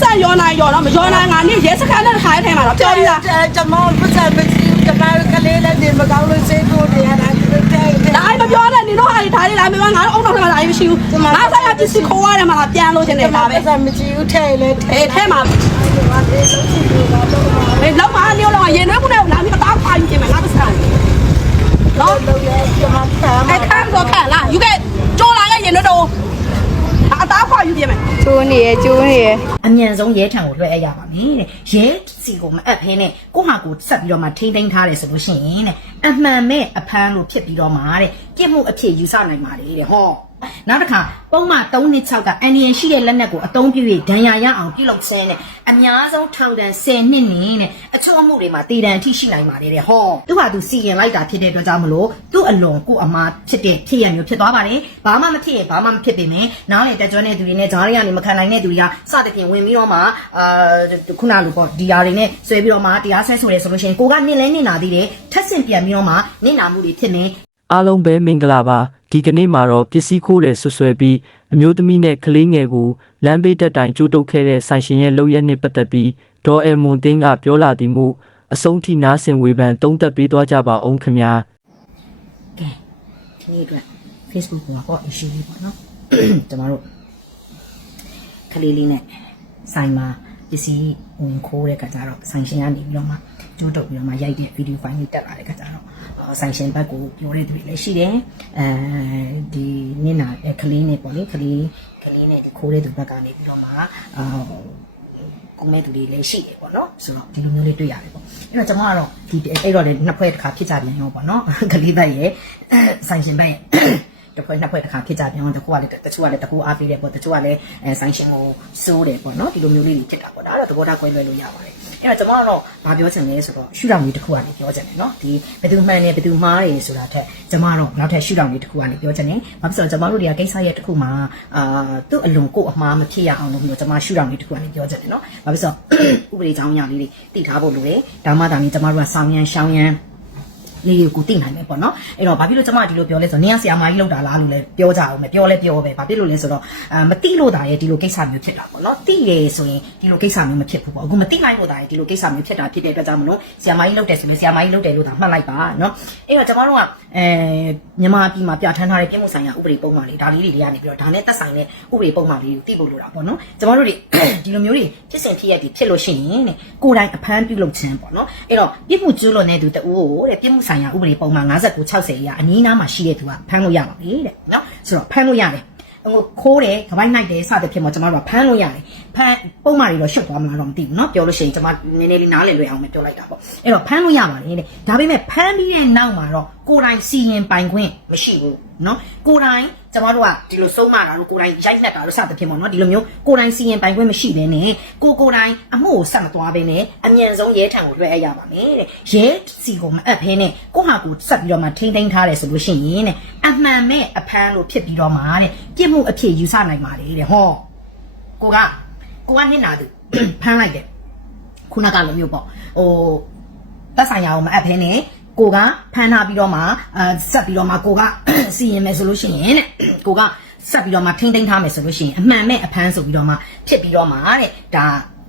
ပတ်ရောနိုင်ရောတော့မရောနိုင်ငါနေရဲစခန်းနဲ့ထိုင်ထိုင်မှာတော့ပြောပြီးသားကျွန်မပတ်စံမကြည့်ကျွန်မကလေးလည်းဒီမကောင်းလို့စိတ်ကိုတည်းရတာတဲ့တဲ့ဒါအိမ်မပြောနဲ့နင်တို့ဟာဒီထားလေးလားမပြောငါတို့အုံတော့ထဲမှာဒါအိမ်မရှိဘူးငါဆိုင်ရပစ္စည်းခိုးရတယ်မှာပြန်လို့ရှင်နေကျွန်မဒါပဲပတ်စံမကြည့်ဘူးထဲလေထဲအေးထဲမှာအေးလောက်မနေတော့ရင်နှွေးခုနဲ့လာပြီးတော့ပါယူပြင်မယ်ငါပစံနော်လို့ရကျွန်မသားအဲ့ခန်းတော့ခန့်လားယူခဲ့ကြောလာရဲ့ရင်နှွေးတော့အသားခွာယူပြင်မယ် ကျိုးနေရကျိုးနေရအမြန်ဆုံးရဲထံကိုလွှဲအပ်ရပါမယ်တဲ့ရဲစီကိုမအပ်ဖဲနဲ့ကိုဟာကိုဆက်ပြီးတော့မှထိမ့်သိမ်းထားတယ်ဆိုလို့ရှိရင်တဲ့အမှန်မဲ့အဖမ်းလို့ဖြစ်ပြီးတော့မှတဲ့ပြစ်မှုအဖြစ်ယူဆနိုင်ပါလေတဲ့ဟော နောက်တစ်ခါပုံမှန်3နှစ်6ကအန်ဒီယန်ရှိတဲ့လက်နက်ကိုအသုံးပြု၍ဒဏ်ရာရအောင်ပြုလုပ်ခြင်းနဲ့အများဆုံးထောင်ဒဏ်10နှစ်နဲ့တဲ့အချို့အမှုတွေမှာတည်တံအထိရှိနိုင်ပါလေတဲ့ဟောသူဟာသူစီရင်လိုက်တာဖြစ်တဲ့အတွက်ကြောင့်မလို့သူ့အလွန်ကိုအမားဖြစ်တဲ့ဖြစ်ရမျိုးဖြစ်သွားပါတယ်ဘာမှမဖြစ်ရင်ဘာမှမဖြစ်ပေမယ့်နားလေတက်ကြွတဲ့သူတွေနဲ့ဂျားတွေကနေမခံနိုင်တဲ့သူတွေကစသဖြင့်ဝင်ပြီးတော့မှအာခုနလိုပေါ့ဒီယာတွေနဲ့ဆွဲပြီးတော့မှတရားဆွဲဆိုရဲဆိုလို့ရှိရင်ကိုကနင့်လဲနင့်နာသေးတယ်ထက်ဆင့်ပြန်ပြီးတော့မှနင့်နာမှုတွေဖြစ်နေအားလုံးပဲမင်္ဂလာပါဒီကနေ့မှာတော့ပစ္စည်းခိုးတယ်ဆွဆွဲပြီးအမျိုးသမီးနဲ့ကလေးငယ်ကိုလမ်းဘေးတက်တိုင်ကျူးတုပ်ခဲ့တဲ့ဆိုင်ရှင်ရဲ့လုပ်ရက်နဲ့ပတ်သက်ပြီးဒေါ်အယ်မွန်တင်းကပြောလာသည်မို့အဆုံးထိနားဆင်ဝေဖန်တုံးသက်ပေးသွားကြပါအောင်ခင်ဗျာကဲဒီနေ့အတွက် Facebook ကပေါ့ issue လေးပေါ့နော်ကျမတို့ကလေးလေးနဲ့ဆိုင်မှာပစ္စည်းဝင်ခိုးတဲ့ခါကျတော့ဆိုင်ရှင်ကနေပြီးတော့မှကျိုးတုပ်ပြီးတော့မှရိုက်တဲ့ video file လေးတက်လာတဲ့ခါကျတော့အော် ဆိုင်ရှင်ဘက်ကိုပြောတဲ့သူတွေလည်းရှိတယ်အဲဒီနင့်နာကလေးနဲ့ပေါ့လေကလေးကလေးနဲ့ဒီခိုးတဲ့သူဘက်ကနေပြီးတော့မှအာကိုမဲ့သူတွေလည်းရှိတယ်ပေါ့နော်ဆိုတော့ဒီလိုမျိုးလေးတွေ့ရတယ်ပေါ့အဲ့တော့ကျွန်မကတော့ဒီအဲ့တော့လည်းနှစ်ဖွဲ့တစ်ခါဖြစ်ကြပြန်ရောပေါ့နော်ကလေးဘက်ရဲ့ဆိုင်ရှင်ဘက်ရဲ့တစ်ဖွဲ့နှစ်ဖွဲ့တစ်ခါဖြစ်ကြပြန်တော့တကူကလည်းတချို့ကလည်းတကူအားပေးတယ်ပေါ့တချို့ကလည်းအဲဆိုင်ရှင်ကိုစိုးတယ်ပေါ့နော်ဒီလိုမျိုးလေးတွေဖြစ်တာပေါ့ဒါတော့သဘောထားခွဲလွဲလို့ရပါတယ် အဲ့တော့ကျွန်တော်ကတော့ဗာပြောချင်လဲဆိုတော့ရှုထောင့်လေးတစ်ခုကနေပြောချင်တယ်နော်ဒီဘယ်သူမှန်တယ်ဘယ်သူမှားတယ်ဆိုတာထက်ကျွန်မတော့နောက်ထပ်ရှုထောင့်လေးတစ်ခုကနေပြောချင်တယ်ဘာဖြစ်လို့ကျွန်တော်တို့တွေကကိစ္စရဲ့တစ်ခုမှာအာသူ့အလွန်ကိုအမှားမဖြစ်ရအောင်လို့မျိုးကျွန်မရှုထောင့်လေးတစ်ခုကနေပြောချင်တယ်နော်ဘာဖြစ်လို့ဥပဒေကြောင်းအရာလေးတွေသိထားဖို့လိုတယ်ဒါမှသာမင်းကျွန်မတို့ကဆောင်းရန်ရှောင်းရန် လေးကိုသိနိုင်မယ်ပေါ့နော်အဲ့တော့ဘာဖြစ်လို့ကျွန်မဒီလိုပြောလဲဆိုတော့နင်ကဆရာမကြီးလောက်တာလားလို့လည်းပြောကြအောင်မယ်ပြောလဲပြောပဲဘာဖြစ်လို့လဲဆိုတော့အာမသိလို့တာရဲ့ဒီလိုကိစ္စမျိုးဖြစ်တာပေါ့နော်သိတယ်ဆိုရင်ဒီလိုကိစ္စမျိုးမဖြစ်ဘူးပေါ့အခုမသိနိုင်လို့တာရဲ့ဒီလိုကိစ္စမျိုးဖြစ်တာဖြစ်တဲ့အတွက်ကြောင့်မလို့ဆရာမကြီးလောက်တယ်ဆိုရင်ဆရာမကြီးလောက်တယ်လို့သာမှတ်လိုက်ပါနော်အဲ့တော့ကျွန်တော်တို့ကအဲမြန်မာပြည်မှာပြဋ္ဌာန်းထားတဲ့ပြည်မှုဆိုင်ရာဥပဒေပုံမှန်လေးဒါလေးတွေကနေပြီးတော့ဒါနဲ့သက်ဆိုင်တဲ့ဥပဒေပုံမှန်လေးကိုသိဖို့လိုတာပေါ့နော်ကျွန်တော်တို့တွေဒီလိုမျိုးတွေဖြစ်စဉ်ဖြစ်ရပြီးဖြစ်လို့ရှိရင်တဲ့ကိုယ်တိုင်အဖမ်းပြုလုပ်ခြင်းပေါ့နော်အဲ့တော့ပြည်မှုကျူးလွန်တဲ့သူတအူးကိုတဲ့ပြည်မှုဆိုရာဥပဒေပုံမှန်59 60အရအနည်းနားမှာရှိတဲ့သူကဖမ်းလို့ရပါပြီတဲ့နော်ဆိုတော့ဖမ်းလို့ရတယ်ဟိုခိုးတယ်ကပိုင်းနိုင်တယ်စသဖြင့်ပေါ့ကျွန်တော်တို့ကဖမ်းလို့ရတယ်ဖမ်းပုံမှန်တွေတော့ရှုပ်သွားမလားတော့မသိဘူးเนาะပြောလို့ရှိရင်ကျွန်မနည်းနည်းလေးနားလည်လွယ်အောင်ပဲပြောလိုက်တာပေါ့အဲ့တော့ဖမ်းလို့ရပါတယ်တဲ့ဒါပေမဲ့ဖမ်းပြီးတဲ့နောက်မှာတော့ကိုယ်တိုင်စီရင်ပိုင်ခွင့်မရှိဘူး နော်ကိုတိုင်းကျမတို့ကဒီလိုဆုံးမတာလို့ကိုတိုင်းရိုက်နှက်တာလို့စသဖြင့်ပေါ့နော်ဒီလိုမျိုးကိုတိုင်းစီရင်ပိုင်ခွင့်မရှိဘဲနဲ့ကိုကိုတိုင်းအမှုကိုဆက်မသွားဘဲနဲ့အမြန်ဆုံးရဲထံကိုလွှဲအပ်ရပါမယ်တဲ့ရဲစီကိုမအပ်ဘဲနဲ့ကိုဟာကိုဆက်ပြီးတော့မှထိမ့်သိမ်းထားတယ်ဆိုလို့ရှိရင်တဲ့အမှန်မဲ့အဖမ်းလို့ဖြစ်ပြီးတော့မှတဲ့ပြစ်မှုအဖြစ်ယူဆနိုင်ပါလေတဲ့ဟောကိုကကိုကနစ်နာသူဖမ်းလိုက်တယ်ခုနကလိုမျိုးပေါ့ဟိုသက်ဆိုင်ရာကိုမအပ်ဘဲနဲ့ ကိုကဖမ်းထားပြီးတော့မှအာဆက်ပြီးတော့မှကိုကစီရင်မယ်ဆိုလို့ရှိရင်တဲ့ကိုကဆက်ပြီးတော့မှထိမ့်သိမ်းထားမယ်ဆိုလို့ရှိရင်အမှန်မဲ့အဖမ်းဆိုပြီးတော့မှဖြစ်ပြီးတော့မှတဲ့ဒါ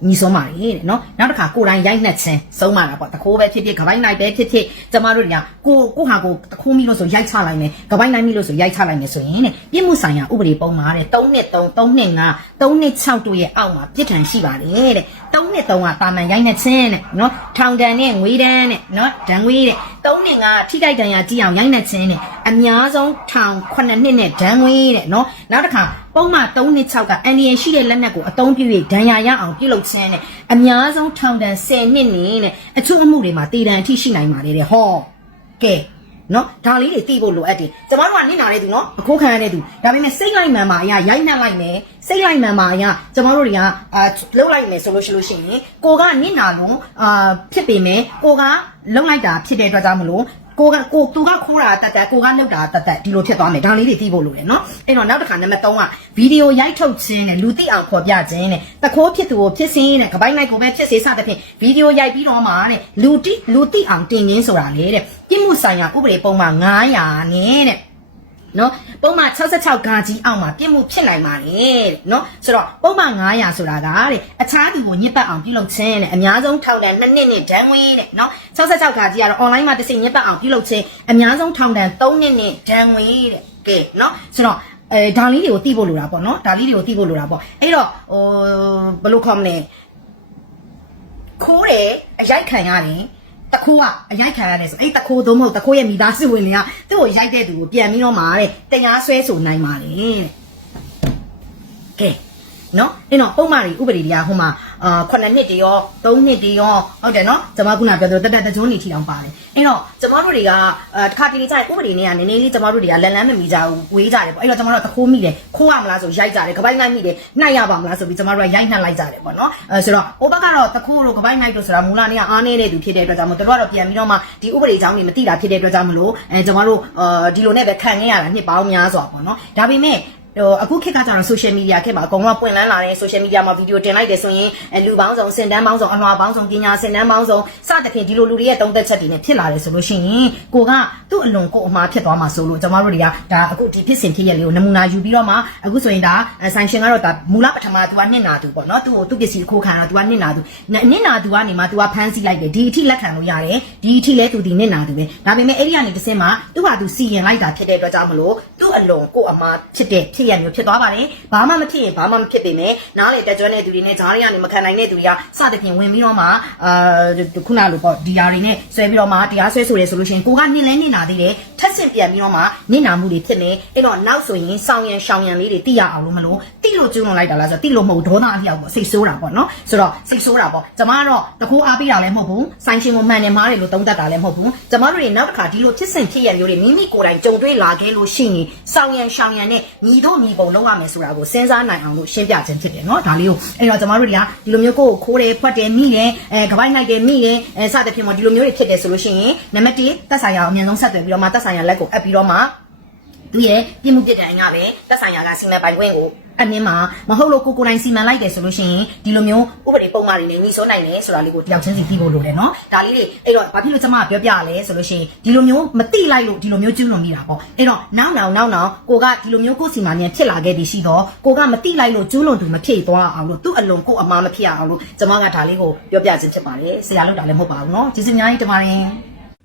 ညီဆုံးပါလေတဲ့နော်နောက်တစ်ခါကိုတိုင်းရိုက်နှက်ခြင်းဆုံးပါတာပေါ့တခိုးပဲဖြစ်ဖြစ်ကပိုင်းနိုင်ပဲဖြစ်ဖြစ်ကျမတို့တွေကကိုကိုဟာကိုတခိုးမိလို့ဆိုရိုက်ချလိုက်မယ်ကပိုင်းနိုင်မိလို့ဆိုရိုက်ချလိုက်မယ်ဆိုရင်တဲ့ပြစ်မှုဆိုင်ရာဥပဒေပုံမှာတဲ့3နှစ်3 3နှစ်5 3နှစ်6တို့ရဲ့အောက်မှာပြစ်ဒဏ်ရှိပါတယ်တဲ့3နှစ်3ကတာမန်ရိုက်နှက်ခြင်းတဲ့နော်ထောင်ဒဏ်နဲ့ငွေဒဏ်နဲ့နော်ဒဏ်ငွေတဲ့ 3နှစ်ကထိခိုက်ဒဏ်ရာကြီးအောင်ရိုက်နှက်ခြင်းနဲ့အများဆုံးထောင်9နှစ်နဲ့ဒဏ်ငွေတဲ့နော်နောက်တစ်ခါပုံမှန်3နှစ်6ကအန်ဒီယန်ရှိတဲ့လက်နက်ကိုအသုံးပြု၍ဒဏ်ရာရအောင်ပြုလုပ်ခြင်းနဲ့အများဆုံးထောင်ဒဏ်10နှစ်နဲ့တဲ့အချို့အမှုတွေမှာတည်ဒဏ်အထိရှိနိုင်ပါတယ်တဲ့ဟောကဲ နော်ဒါလေးတွေသိဖို့လိုအပ်တယ်ကျမတို့ကနင့်နာတဲ့သူနော်အခိုးခံရတဲ့သူဒါပေမဲ့စိတ်လိုက်မှန်ပါအရာရိုက်နှက်လိုက်မယ်စိတ်လိုက်မှန်ပါအရာကျမတို့တွေကအာလှုပ်လိုက်မယ်ဆိုလို့ရှိလို့ရှိရင်ကိုကနင့်နာလုံးအာဖြစ်ပေမဲ့ကိုကလှုပ်လိုက်တာဖြစ်တဲ့အတွက်ကြောင့်မလို့ ကိုကကိုသူကခိုးတာတက်တက်ကိုကလှုပ်တာတက်တက်ဒီလိုဖြစ်သွားမယ်ဒါလေးတွေသိဖို့လိုတယ်နော်အဲ့တော့နောက်တစ်ခါနံပါတ်3ကဗီဒီယိုရိုက်ထုတ်ခြင်းနဲ့လူသိအောင်ဖော်ပြခြင်းနဲ့တခိုးဖြစ်သူကိုဖြစ်စင်းနဲ့ကပိုင်းလိုက်ကိုပဲဖြစ်စေစသဖြင့်ဗီဒီယိုရိုက်ပြီးတော့မှတဲ့လူတိလူသိအောင်တင်ရင်းဆိုတာလေတဲ့ပြစ်မှုဆိုင်ရာဥပဒေပုံမှန်900နဲ့တဲ့ နော်ပုံမှန်66ဂါကြီးအောက်မှာပြစ်မှုဖြစ်နိုင်ပါတယ်တဲ့နော်ဆိုတော့ပုံမှန်900ဆိုတာကတဲ့အခြားသူကိုညစ်ပတ်အောင်ပြုလုပ်ခြင်းတဲ့အများဆုံးထောင်ဒဏ်2နှစ်နဲ့ဒဏ်ဝင်တဲ့နော်66ဂါကြီးကတော့ online မှာတစ်စိညစ်ပတ်အောင်ပြုလုပ်ခြင်းအများဆုံးထောင်ဒဏ်3နှစ်နဲ့ဒဏ်ဝင်တဲ့ကဲနော်ဆိုတော့အဲဒါလေးတွေကိုသိဖို့လိုတာပေါ့နော်ဒါလေးတွေကိုသိဖို့လိုတာပေါ့အဲ့တော့ဟိုဘယ်လိုခေါ်မလဲခိုးတယ်အရိုက်ခံရတယ် တခိုးကအရိုက်ခံရတယ်ဆိုအဲ့တခိုးသုံးမဟုတ်တခိုးရဲ့မိသားစုဝင်တွေကသူ့ကိုရိုက်တဲ့သူကိုပြန်ပြီးတော့မှာတဲ့တရားဆွဲဆိုနိုင်ပါလေတဲ့ကဲနော်အဲ့တော့ပုံမှန်တွေဥပဒေတွေကဟိုမှာ အာ9နှစ်တည်းရော3နှစ်တည်းရောဟုတ်တယ်နော်ကျွန်မခုနပြောသလိုတက်တက်တကြွနေထီအောင်ပါတယ်အဲ့တော့ကျွန်မတို့တွေကအာတစ်ခါတလေကျရင်ဥပဒေနဲ့ကနည်းနည်းလေးကျွန်မတို့တွေကလန်လန်းမမီကြဘူးဝေးကြတယ်ပေါ့အဲ့တော့ကျွန်မတို့ကတခိုးမိတယ်ခိုးရမလားဆိုရိုက်ကြတယ်ကပိုင်းနိုင်မိတယ်နှိုက်ရပါမလားဆိုပြီးကျွန်မတို့ကရိုက်နှက်လိုက်ကြတယ်ပေါ့နော်အဲဆိုတော့ဟိုဘက်ကတော့တခိုးတို့ကပိုင်းနိုင်တို့ဆိုတာမူလနေ့ကအားနေတဲ့သူဖြစ်တဲ့အတွက်ကြောင့်မို့တို့ကတော့ပြန်ပြီးတော့မှဒီဥပဒေအကြောင်းတွေမသိတာဖြစ်တဲ့အတွက်ကြောင့်မလို့အဲကျွန်မတို့အာဒီလိုနဲ့ပဲခံခဲ့ရတာနှစ်ပေါင်းများစွာပေါ့နော်ဒါပေမဲ့ဟို အခုခေတ်ကကျတော့ social media ခေတ်မှာအကုန်လုံးကပွင့်လန်းလာတယ် social media မှာဗီဒီယိုတင်လိုက်တယ်ဆိုရင်အဲလူပေါင်းစုံစင်တန်းပေါင်းစုံအလွှာပေါင်းစုံပညာစင်တန်းပေါင်းစုံစသဖြင့်ဒီလိုလူတွေရဲ့တုံးသက်ချက်တွေနဲ့ဖြစ်လာတယ်ဆိုလို့ရှိရင်ကိုကသူ့အလွန်ကိုအမှားဖြစ်သွားမှာဆိုလို့ကျွန်တော်တို့တွေကဒါအခုဒီဖြစ်စဉ်ဖြစ်ရလေးကိုနမူနာယူပြီးတော့မှအခုဆိုရင်ဒါဆိုင်ရှင်ကတော့ဒါမူလပထမသူကနစ်နာသူပေါ့နော်သူ့ကိုသူ့ပစ္စည်းခိုးခံတော့သူကနစ်နာသူနစ်နာသူကနေမှသူကဖမ်းဆီးလိုက်တယ်ဒီအထိလက်ခံလို့ရတယ်ဒီအထိလဲသူဒီနစ်နာသူပဲဒါပေမဲ့အဲ့ဒီကနေတစ်စင်းမှာသူ့ဟာသူစီရင်လိုက်တာဖြစ်တဲ့အတွက်ကြောင့်မလို့သူ့အလွန်ကိုအမှားဖြစ်တဲ့ဖြစ်ရမျိုးဖြစ်သွားပါတယ်ဘာမှမဖြစ်ရင်ဘာမှမဖြစ်ပေမဲ့နားလေတက်ကြွတဲ့သူတွေနဲ့ဂျားတွေကနေမခံနိုင်တဲ့သူတွေကစသဖြင့်ဝင်ပြီးတော့မှအာခုနလိုပေါ့ဒီယာတွေနဲ့ဆွဲပြီးတော့မှတရားဆွဲဆိုရဲဆိုလို့ရှိရင်ကိုကနစ်လဲနစ်နာသေးတယ်ထက်ဆင့်ပြန်ပြီးတော့မှနစ်နာမှုတွေဖြစ်နေအဲ့တော့နောက်ဆိုရင်စောင်းရန်ရှောင်ရန်လေးတွေတိရအောင်လို့မလို့တိလို့ကျွန်းလွန်လိုက်တာလားဆိုတော့တိလို့မဟုတ်ဒေါသအလျောက်ပေါ့စိတ်ဆိုးတာပေါ့နော်ဆိုတော့စိတ်ဆိုးတာပေါ့ကျမကတော့တကူအားပေးတာလည်းမဟုတ်ဘူးဆိုင်ရှင်ကိုမှန်တယ်မားတယ်လို့သုံးသပ်တာလည်းမဟုတ်ဘူးကျမတို့တွေနောက်တစ်ခါဒီလိုဖြစ်စဉ်ဖြစ်ရမျိုးတွေမိမိကိုယ်တိုင်ကြုံတွေ့လာခဲ့လို့ရှိရင်စောင်းရန်ရှောင်ရန်နဲ့ညီတို့ညီပုံလုပ်ရမယ်ဆိုတာကိုစဉ်းစားနိုင်အောင်လို့ရှင်းပြခြင်းဖြစ်တယ်နော်ဒါလေးကိုအဲ့တော့ကျမတို့တွေကဒီလိုမျိုးကိုယ်ကိုခိုးတယ်ဖွက်တယ်မိတယ်အဲကပိုင်းလိုက်တယ်မိတယ်အဲစသဖြင့်ပေါ့ဒီလိုမျိုးတွေဖြစ်တယ်ဆိုလို့ရှိရင်နံပါတ်1သက်ဆိုင်ရာကိုအမြဲဆုံးဆက်သွယ်ပြီးတော့မှသက်ဆိုင်ရာလက်ကိုအပ်ပြီးတော့မှ သူရဲ့ပြမှုပြတဲ့အိမ်ကပဲသက်ဆိုင်ရာကစီမံပိုင်ခွင့်ကိုအမြင်မှာမဟုတ်လို့ကိုကိုယ်တိုင်စီမံလိုက်တယ်ဆိုလို့ရှိရင်ဒီလိုမျိုးဥပဒေပုံမှန်တွေနဲ့ညီစိုးနိုင်တယ်ဆိုတာလေးကိုတယောက်ချင်းစီသိဖို့လိုတယ်နော်ဒါလေးတွေအဲ့တော့ဘာဖြစ်လို့ကျွန်မကပြောပြရလဲဆိုလို့ရှိရင်ဒီလိုမျိုးမတိလိုက်လို့ဒီလိုမျိုးကျူးလွန်မိတာပေါ့အဲ့တော့နောက်နောက်နောက်နောက်ကိုကဒီလိုမျိုးကိုယ်စီမံမြန်ဖြစ်လာခဲ့သည်ရှိတော့ကိုကမတိလိုက်လို့ကျူးလွန်သူမဖြစ်သွားအောင်လို့သူ့အလွန်ကိုယ်အမားမဖြစ်အောင်လို့ကျွန်မကဒါလေးကိုပြောပြခြင်းဖြစ်ပါတယ်ဆရာလုပ်တာလည်းမဟုတ်ပါဘူးနော်ကျေးဇူးအများကြီးတင်ပါတယ်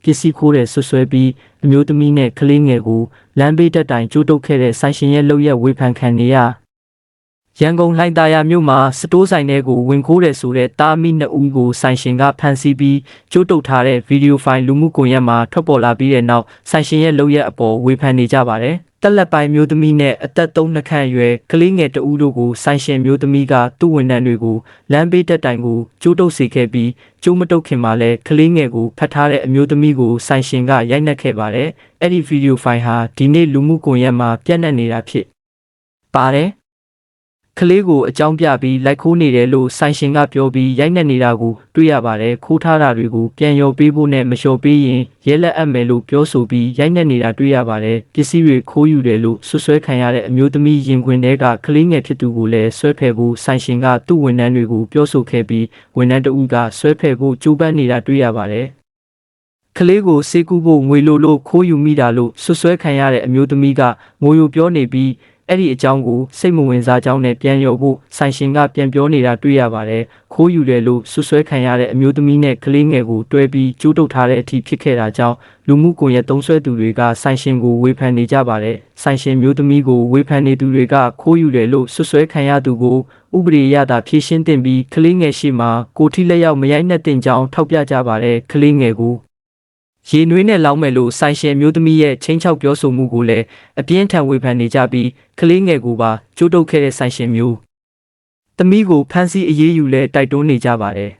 ပစ္စည်းခိုးတဲ့ဆွဆွဲပြီးအမျိုးသမီးနဲ့ကလေးငယ်ကိုလမ်းဘေးတက်တိုင်ကျိုးတုပ်ခဲ့တဲ့ဆိုင်ရှင်ရဲ့လုပ်ရက်ဝေဖန်ခံနေရရန်ကုန်လှိုင်သာယာမြို့မှာစတိုးဆိုင်တွေကိုဝင်ခိုးတဲ့ဆိုတဲ့တာမီနှစ်ဦးကိုဆိုင်ရှင်ကဖမ်းဆီးပြီးကျိုးတုပ်ထားတဲ့ဗီဒီယိုဖိုင်လူမှုကွန်ရက်မှာထွက်ပေါ်လာပြီးတဲ့နောက်ဆိုင်ရှင်ရဲ့လုပ်ရက်အပေါ်ဝေဖန်နေကြပါတယ်။ တက်လက်ပိုင်းမျိုးသမီးနဲ့အသက်3နှစ်ခန့်အရွယ်ကလေးငယ်တဦးတို့ကိုဆိုင်ရှင်မျိုးသမီးကသူ့ဝန်ထမ်းတွေကိုလမ်းဘေးတက်တိုင်ကိုကျိုးတုပ်စေခဲ့ပြီးကျိုးမတုပ်ခင်မှာလည်းကလေးငယ်ကိုဖတ်ထားတဲ့အမျိုးသမီးကိုဆိုင်ရှင်ကရိုက်နှက်ခဲ့ပါတယ်။အဲ့ဒီဗီဒီယိုဖိုင်ဟာဒီနေ့လူမှုကွန်ရက်မှာပြန့်နှံ့နေတာဖြစ်ပါတယ်။ ကလေးကိုအကြောင်းပြပြီးလိုက်ခိုးနေတယ်လို့ဆိုင်ရှင်ကပြောပြီးရိုက်နှက်နေတာကိုတွေ့ရပါတယ်ခိုးထားတာတွေကိုပြန်ရော်ပေးဖို့နဲ့မလျှော်ပေးရင်ရဲလက်အပ်မယ်လို့ပြောဆိုပြီးရိုက်နှက်နေတာတွေ့ရပါတယ်ပစ္စည်းတွေခိုးယူတယ်လို့ဆွဆွဲခံရတဲ့အမျိုးသမီးရင်ခွင်ထဲကကလေးငယ်ဖြစ်သူကိုလည်းဆွဲဖယ်ဖို့ဆိုင်ရှင်ကသူ့ဝန်ထမ်းတွေကိုပြောဆိုခဲ့ပြီးဝန်ထမ်းတဦးကဆွဲဖယ်ဖို့ကြိုးပမ်းနေတာတွေ့ရပါတယ်ကလေးကိုစေကူဖို့ငွေလိုလို့ခိုးယူမိတာလို့ဆွဆွဲခံရတဲ့အမျိုးသမီးကငိုယိုပြောနေပြီး အဲ့ဒီအကြောင်းကိုစိတ်မဝင်စားကြောင်းနဲ့ပြန်ရော်ဖို့ဆိုင်ရှင်ကပြန်ပြောနေတာတွေ့ရပါတယ်။ခိုးယူတယ်လို့ဆွဆွဲခံရတဲ့အမျိုးသမီးနဲ့ကလေးငယ်ကိုတွဲပြီးကျိုးတုပ်ထားတဲ့အထိဖြစ်ခဲ့တာကြောင့်လူမှုကွန်ရက်သုံးဆွဲသူတွေကဆိုင်ရှင်ကိုဝေဖန်နေကြပါတယ်။ဆိုင်ရှင်မျိုးသမီးကိုဝေဖန်နေသူတွေကခိုးယူတယ်လို့ဆွဆွဲခံရသူကိုဥပဒေရတာဖြည့်ရှင်းတင်ပြီးကလေးငယ်ရှိမှကိုထိလက်ရောက်မရိုက်နှက်တင်ကြောင်းထောက်ပြကြပါတယ်ကလေးငယ်ကို ရေနွေးနဲ့လောင်းမယ်လို့ဆိုင်ရှင်မျိုးသမီးရဲ့ချင်းချောက်ပြောဆိုမှုကိုလည်းအပြင်းထန်ဝေဖန်နေကြပြီးကလေးငယ်ကိုပါကြိုးတုပ်ခဲ့တဲ့ဆိုင်ရှင်မျိုးသမီးကိုဖမ်းဆီးအရေးယူလဲတိုက်တွန်းနေကြပါတယ်